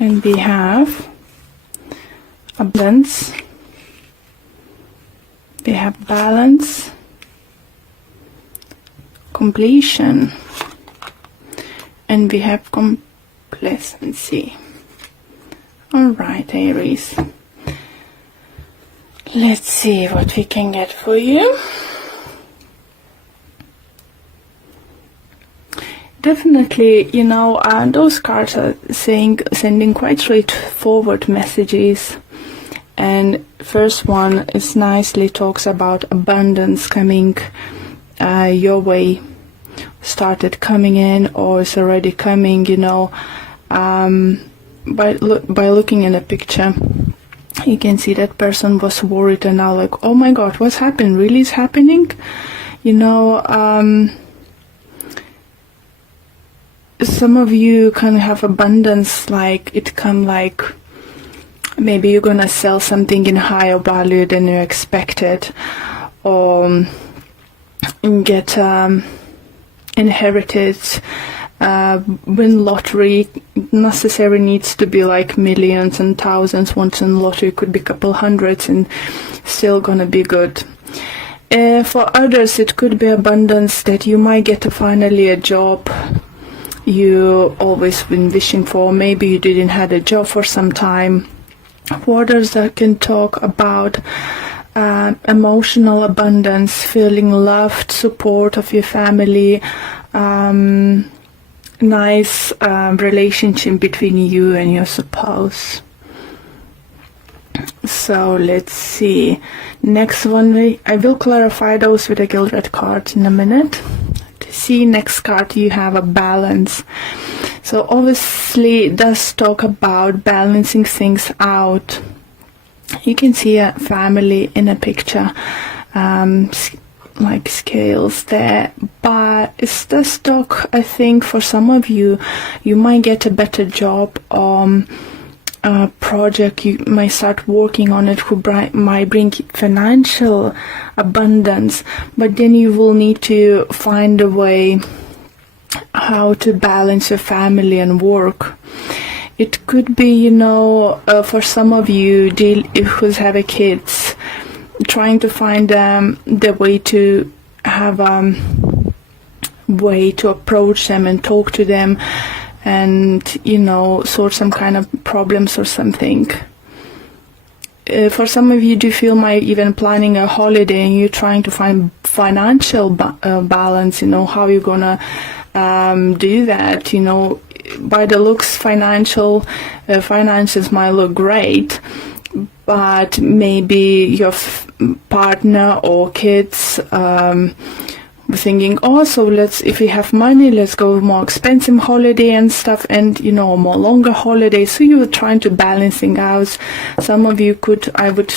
And we have abundance, we have balance, completion, and we have complacency. All right, Aries. Let's see what we can get for you. Definitely, you know, those cards are sending quite straightforward messages. And first one is nicely talks about abundance coming your way, started coming in or is already coming, you know. By looking in a picture, you can see that person was worried and now like, oh my god, what's happened? Really is happening? You know, some of you can have abundance, like it come like maybe you're gonna sell something in higher value than you expected, or get inherited, win lottery. Necessarily needs to be like millions and thousands. Once in lottery could be a couple hundreds and still gonna be good. For others it could be abundance that you might get finally a job you always been wishing for. Maybe you didn't have a job for some time. For others, I can talk about emotional abundance, feeling loved, support of your family, nice relationship between you and your spouse. So let's see. Next one, I will clarify those with a gilded card in a minute. See, next card you have a balance. So obviously it does talk about balancing things out. You can see a family in a picture, like scales there, but it does talk, I think for some of you, you might get a better job, a project you might start working on it who might bring financial abundance, but then you will need to find a way how to balance your family and work. It could be, you know, for some of you who have kids, trying to find the way to have way to approach them and talk to them and, you know, sort some kind of problems or something. For some of you, do feel might even planning a holiday and you're trying to find financial balance, you know, how you're gonna do that. You know, by the looks, finances might look great, but maybe your partner or kids thinking, oh, so if we have money, let's go more expensive holiday and stuff, and, you know, more longer holiday. So you're trying to balancing out. Some of you I would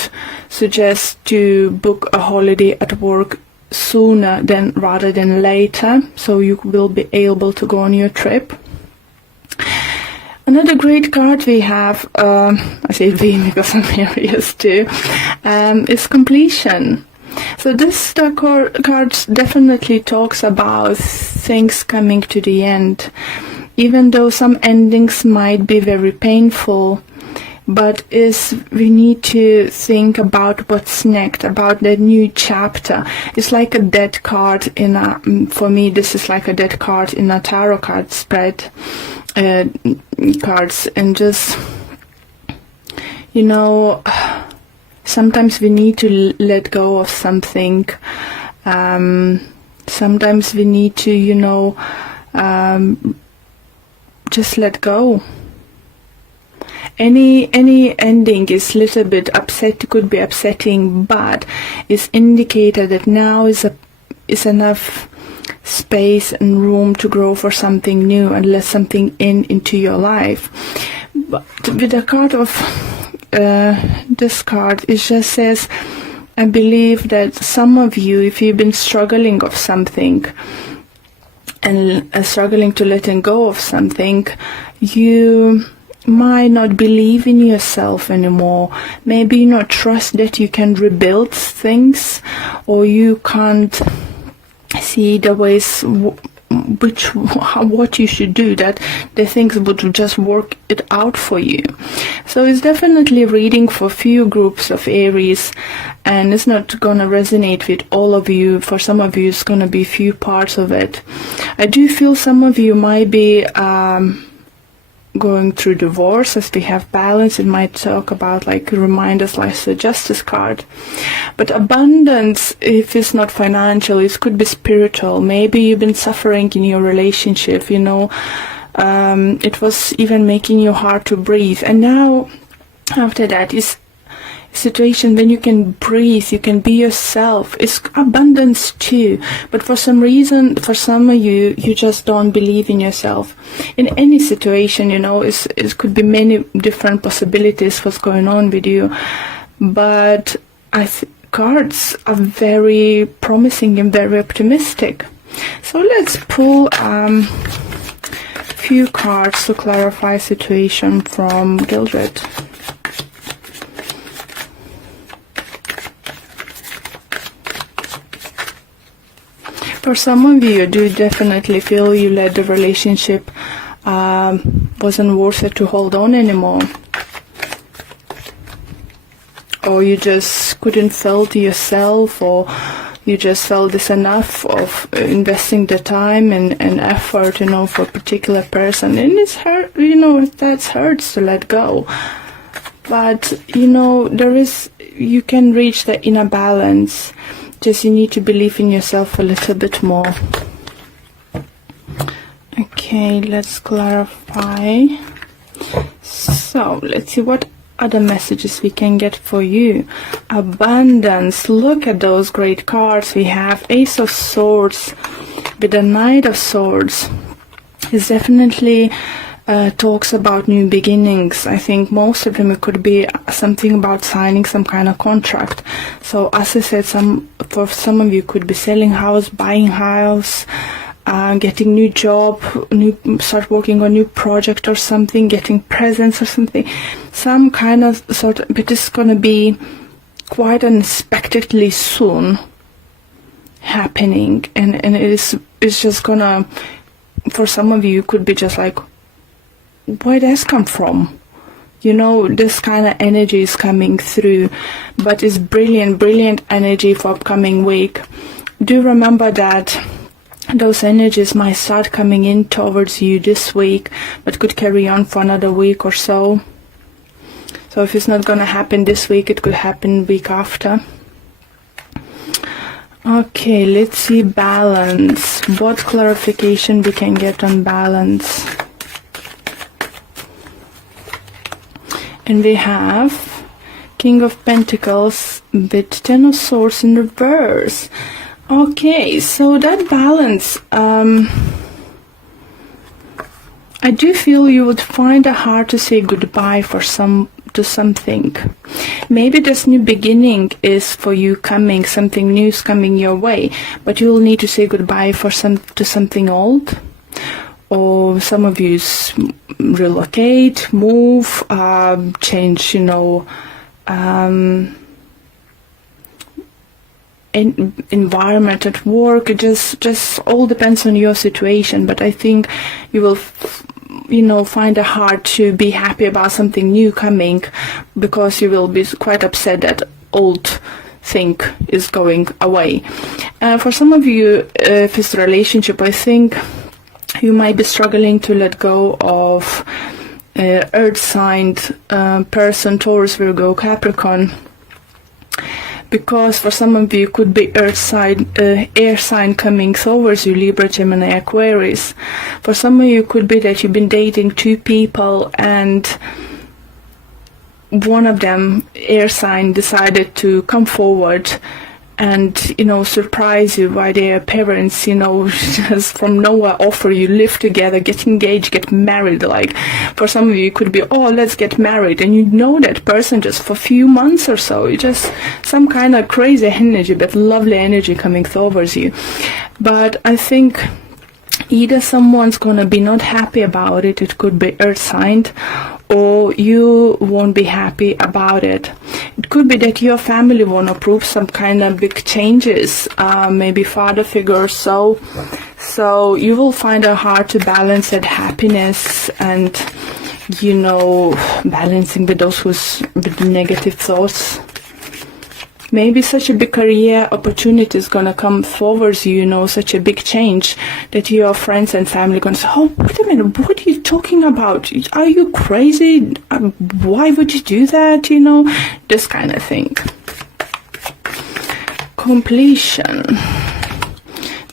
suggest to book a holiday at work sooner rather than later, so you will be able to go on your trip. Another great card we have, I say we because I'm Aries too, is completion. So this card definitely talks about things coming to the end, even though some endings might be very painful. But we need to think about what's next, about the new chapter. It's like a dead card for me, this is like a dead card in a tarot card spread, cards, and just, you know, sometimes we need to let go of something. Sometimes we need to, you know, just let go. Any ending is little bit could be upsetting, but it's indicated that now is enough space and room to grow for something new and let something into your life. But with the card of this card, it just says, I believe that some of you, if you've been struggling of something and struggling to letting go of something, you might not believe in yourself anymore. Maybe you not trust that you can rebuild things, or you can't see the ways what you should do, that the things would just work it out for you. So it's definitely reading for few groups of Aries, and it's not gonna resonate with all of you. For some of you, it's gonna be few parts of it. I do feel some of you might be going through divorce. As we have balance, it might talk about, like, remind us, like the Justice card. But abundance, if it's not financial, it could be spiritual. Maybe you've been suffering in your relationship, it was even making you hard to breathe, and now after that is situation when you can breathe, you can be yourself. It's abundance too, but for some reason, for some of you, you just don't believe in yourself. In any situation, it could be many different possibilities what's going on with you, but cards are very promising and very optimistic. So let's pull a few cards to clarify situation from Gildred. For some of you, do definitely feel you let the relationship wasn't worth it to hold on anymore, or you just couldn't feel to yourself, or you just felt this enough of investing the time and effort, for a particular person, and it's hurt. That hurts to let go. But you can reach the inner balance. Just you need to believe in yourself a little bit more. Okay, let's clarify. So let's see what other messages we can get for you. Abundance. Look at those great cards we have. Ace of Swords with the Knight of Swords. It's definitely talks about new beginnings. I think most of them, it could be something about signing some kind of contract. So as I said, for some of you could be selling house, buying house, getting new job, start working on new project or something, getting presents or something, some kind of but it's gonna be quite unexpectedly soon happening, and it's just gonna, for some of you, it could be just like, where does come from? This kind of energy is coming through, but it's brilliant energy for upcoming week. Do remember that those energies might start coming in towards you this week, but could carry on for another week or so. So if it's not going to happen this week, it could happen week after. Okay, let's see balance. What clarification we can get on balance? And we have King of Pentacles with Ten of Swords in reverse. Okay, so that balance, I do feel you would find it hard to say goodbye to something. Maybe this new beginning is for you coming, something new is coming your way, but you will need to say goodbye to something old. Or some of you relocate, move, change, environment at work. It just all depends on your situation. But I think you will, find it hard to be happy about something new coming, because you will be quite upset that old thing is going away. For some of you, if it's a relationship, I think you might be struggling to let go of earth sign person, Taurus, Virgo, Capricorn, because for some of you could be earth sign, air sign coming towards you, Libra, Gemini, Aquarius. For some of you could be that you've been dating two people and one of them, air sign, decided to come forward and surprise you by their parents, just from nowhere offer you live together, get engaged, get married. Like for some of you it could be, let's get married, and that person just for a few months or so. You just some kind of crazy energy, but lovely energy coming towards you. But I think either someone's gonna be not happy about it, it could be earth signed, or you won't be happy about it. It could be that your family won't approve some kind of big changes, maybe father figure or so. So you will find it hard to balance that happiness and, you know, balancing with those with negative thoughts. Maybe such a big career opportunity is going to come forward you, you know, such a big change that your friends and family going to say, oh, wait a minute, what are you talking about? Are you crazy? Why would you do that? You know, this kind of thing. Completion.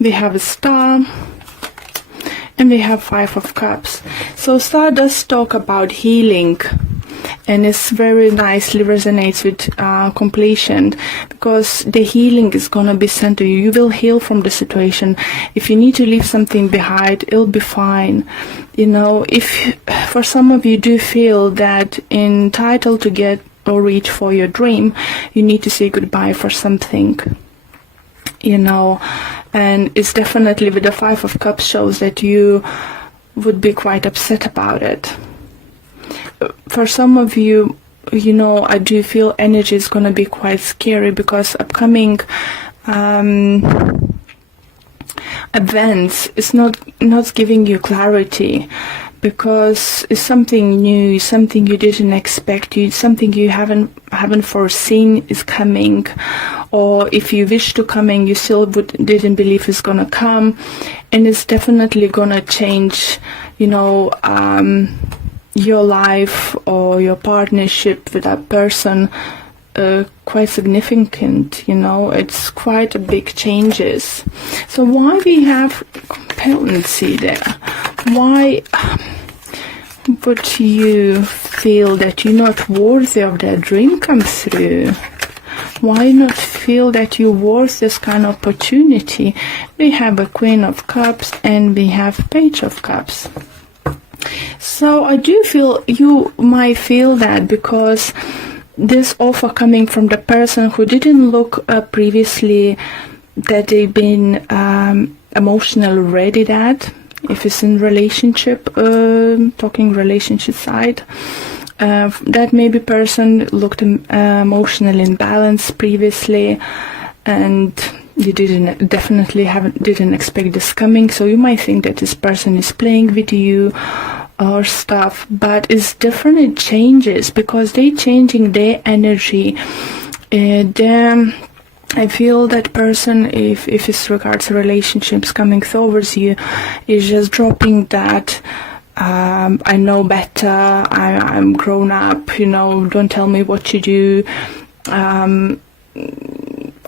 We have a star. And we have 5 of Cups. So star does talk about healing. And it's very nicely resonates with completion, because the healing is going to be sent to you. You will heal from the situation. If you need to leave something behind, it'll be fine. You know, if for some of you do feel that entitled to get or reach for your dream, you need to say goodbye for something. You know, and it's definitely with the 5 of Cups shows that you would be quite upset about it. For some of you, you know, I do feel energy is going to be quite scary, because upcoming events is not giving you clarity, because it's something new, something you didn't expect, something you haven't foreseen is coming, or if you wish to coming, you still didn't believe it's gonna come, and it's definitely gonna change, you know, your life or your partnership with that person, quite significant, you know, it's quite a big changes. So why we have competency there? Why would you feel that you're not worthy of that dream come through? Why not feel that you're worth this kind of opportunity? We have a Queen of Cups and we have Page of Cups. So I do feel you might feel that, because this offer coming from the person who didn't look previously that they've been emotionally ready, that if it's in relationship, talking relationship side, that maybe person looked emotionally imbalanced previously, and you didn't expect this coming. So you might think that this person is playing with you or stuff, but it's different. It changes because they changing their energy. I feel that person, if it's regards to relationships coming towards you, is just dropping that I know better, I'm grown up, you know, don't tell me what to do,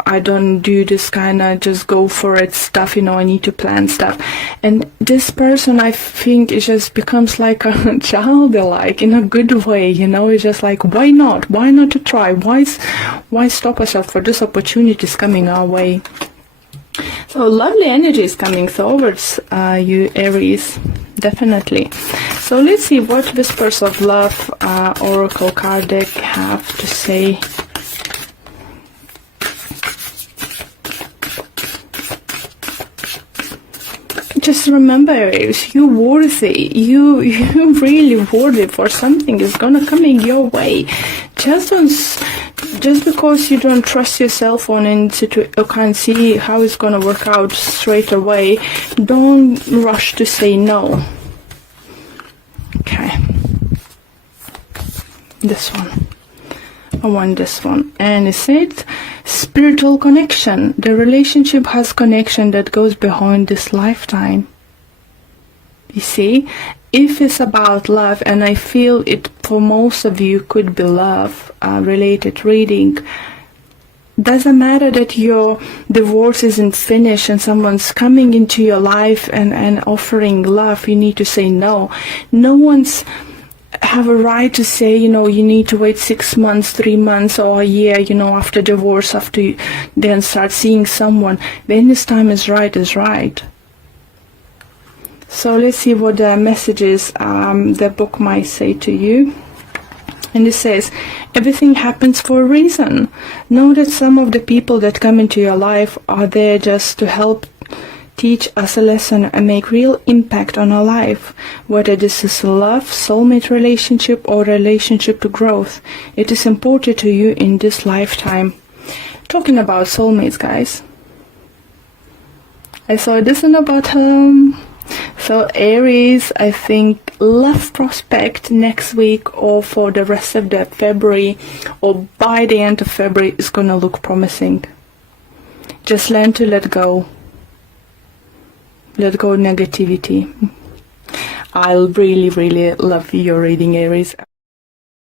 I don't do this kind of just go for it stuff, you know, I need to plan stuff. And this person, I think, it just becomes like a childlike in a good way, you know. It's just like, why not to try, why stop ourselves for this opportunities coming our way. So lovely energy is coming towards you, Aries, definitely. So let's see what Whispers of Love Oracle card deck have to say. Just remember, Aries, you're worthy. You really worthy for something is gonna come in your way. Just because you don't trust yourself on or can't see how it's gonna work out straight away, don't rush to say no. Okay. This one. I want this one. And it said spiritual connection. The relationship has connection that goes beyond this lifetime. You see, if it's about love, and I feel it for most of you could be love related reading, doesn't matter that your divorce isn't finished and someone's coming into your life and offering love, you need to say no. No one's have a right to say, you know, you need to wait 6 months, 3 months, or a year, you know, after divorce, after you then start seeing someone. When this time is right, is right. So let's see what the messages the book might say to you. And it says, everything happens for a reason. Know that some of the people that come into your life are there just to help teach us a lesson and make real impact on our life, whether this is love, soulmate relationship, or relationship to growth. It is important to you in this lifetime. Talking about soulmates, guys, I saw it isn't about so Aries, I think love prospect next week or for the rest of the February or by the end of February is gonna look promising. Just learn to let go. Let go of negativity. I'll really, really love your reading, Aries.